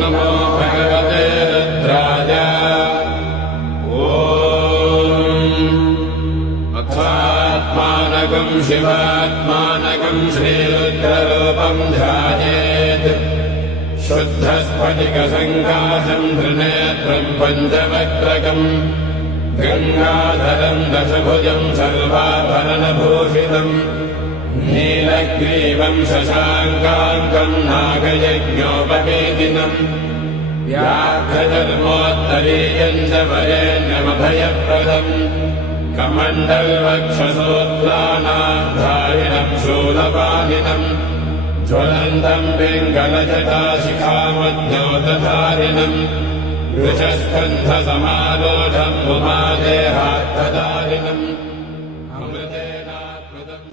नमो भगवते रुद्राय। अथात्मानकं शिवात्मानकं श्रीरुद्ररूपं ध्यायेत्। शुद्धस्फटिकसङ्काशं त्रिनेत्रं पञ्चवक्त्रकम् गङ्गाधरं दशभुजं सर्वाभरणभूषितम् नीलग्रीवं शशाङ्काङ्कं नागयज्ञोपवेदिनम् व्याघ्रधर्मोत्तरीयं च वरेण्यमभयप्रदम् कमण्डलवक्षसोत्तानाधारिणं शूलपाणिनम् ज्वलन्तं पिङ्गलजटाशिखामद्योतधारिणम् वृषस्कन्धसमारोढं उमादेहार्थधारिणम्